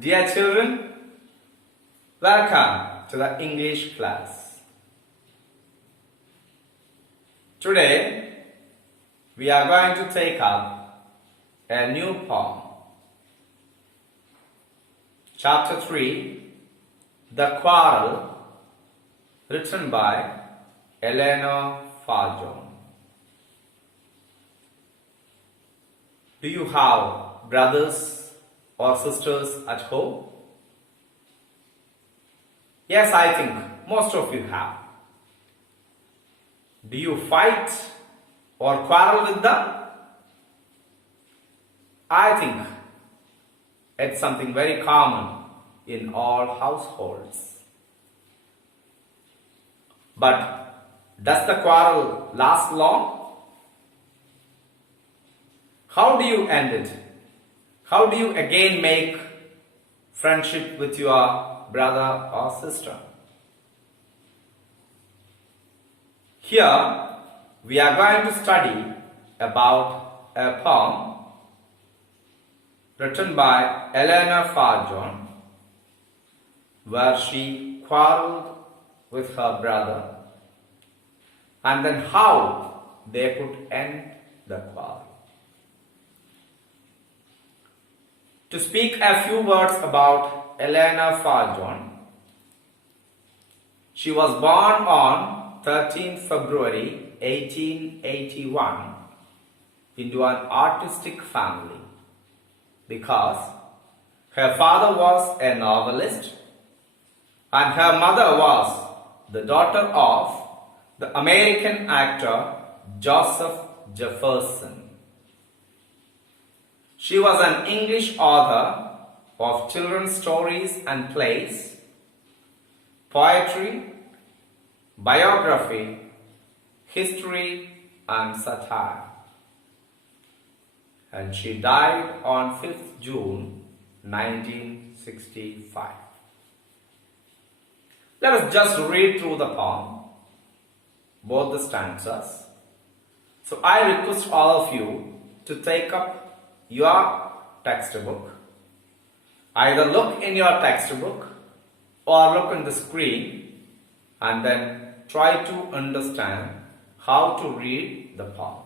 Dear children, welcome to the English class. Today, we are going to take up a new poem. Chapter 3, The Quarrel, written by Eleanor Farjon. Do you have brothers or sisters at home? Yes, I think most of you have. Do you fight or quarrel with them? I think it's something very common in all households. But does the quarrel last long? How do you end it? How do you again make friendship with your brother or sister? Here we are going to study about a poem written by Eleanor Farjon, where she quarreled with her brother and then how they could end the quarrel. To speak a few words about Eleanor Farjon, she was born on 13 February 1881 into an artistic family because her father was a novelist and her mother was the daughter of the American actor Joseph Jefferson. She was an English author of children's stories and plays, poetry, biography, history, and satire. And she died on 5th June 1965. Let us just read through the poem, both the stanzas. So I request all of you to take up your textbook. Either look in your textbook or look on the screen and then try to understand how to read the poem.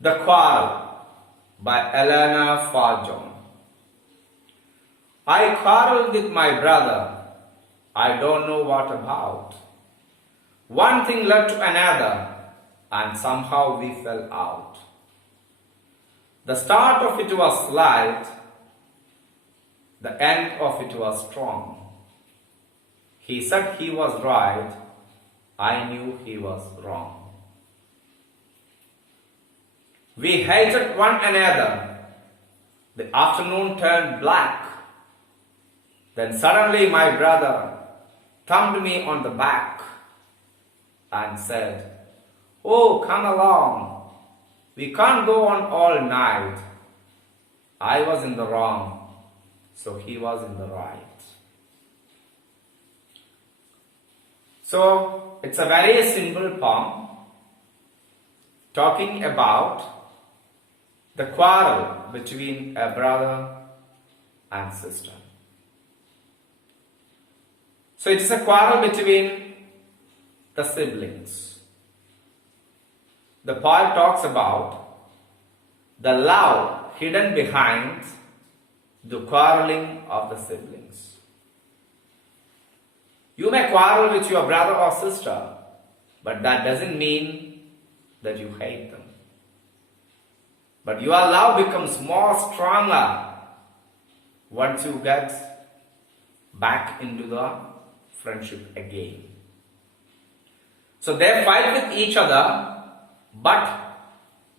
The Quarrel by Eleanor Farjon. I quarreled with my brother, I don't know what about. One thing led to another and somehow we fell out. The start of it was slight, the end of it was strong. He said he was right, I knew he was wrong. We hated one another, the afternoon turned black. Then suddenly my brother thumped me on the back and said, "Oh, come along. We can't go on all night." I was in the wrong, so he was in the right. So, it's a very simple poem talking about the quarrel between a brother and sister. So, it is a quarrel between the siblings. The poet talks about the love hidden behind the quarreling of the siblings. You may quarrel with your brother or sister, but that doesn't mean that you hate them. But your love becomes more stronger once you get back into the friendship again. So they fight with each other, but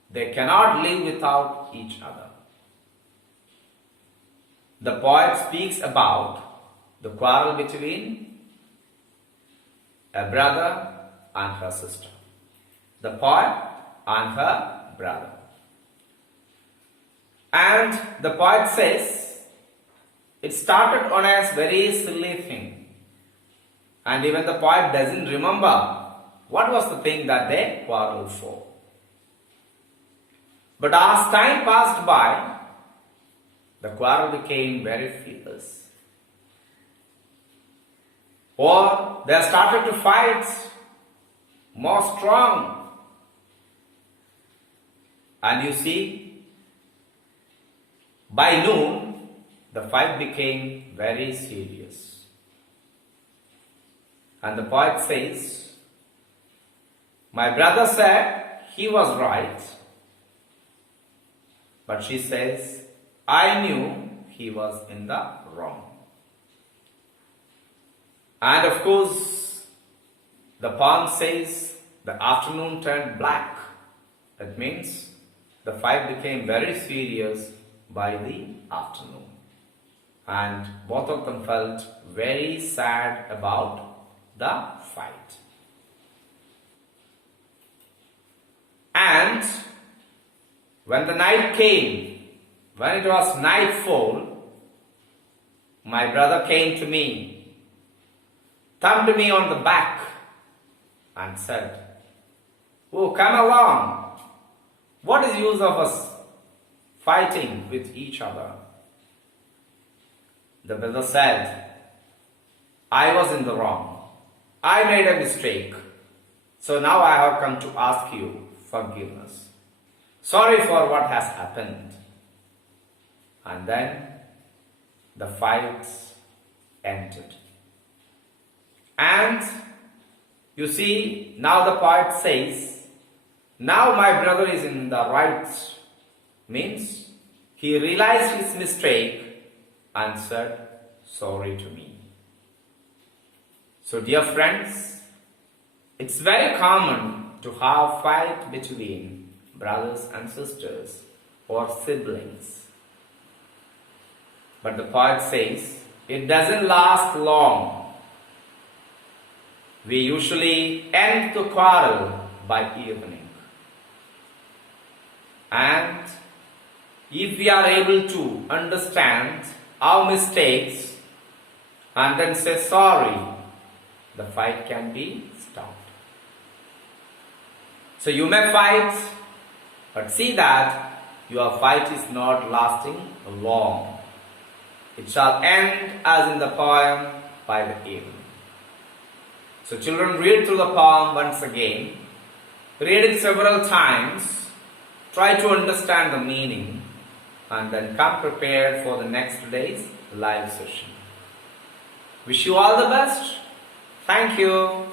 they cannot live without each other. The poet speaks about the quarrel between a brother and her sister. The poet and her brother. And the poet says, it started on a very silly thing. And even the poet doesn't remember what was the thing that they quarreled for. But as time passed by, the quarrel became very fierce. Or they started to fight more strong. And you see, by noon, the fight became very serious. And the poet says, my brother said he was right, but she says, I knew he was in the wrong. And of course, the poem says, the afternoon turned black. That means the fight became very serious by the afternoon. And both of them felt very sad about the fight. And when the night came, when it was nightfall, my brother came to me, thumped me on the back and said, oh, come along. What is the use of us fighting with each other? The brother said, I was in the wrong. I made a mistake. So now I have come to ask you forgiveness. Sorry for what has happened. And then the fight ended. And you see, now the poet says, now my brother is in the right. Means he realized his mistake and said sorry to me. So dear friends, it's very common to have fight between brothers and sisters or siblings. But the poet says, it doesn't last long. We usually end the quarrel by evening. And if we are able to understand our mistakes and then say sorry, the fight can be stopped. So you may fight, but see that your fight is not lasting long. It shall end as in the poem by the evening. So children, read through the poem once again. Read it several times. Try to understand the meaning and then come prepared for the next day's live session. Wish you all the best. Thank you.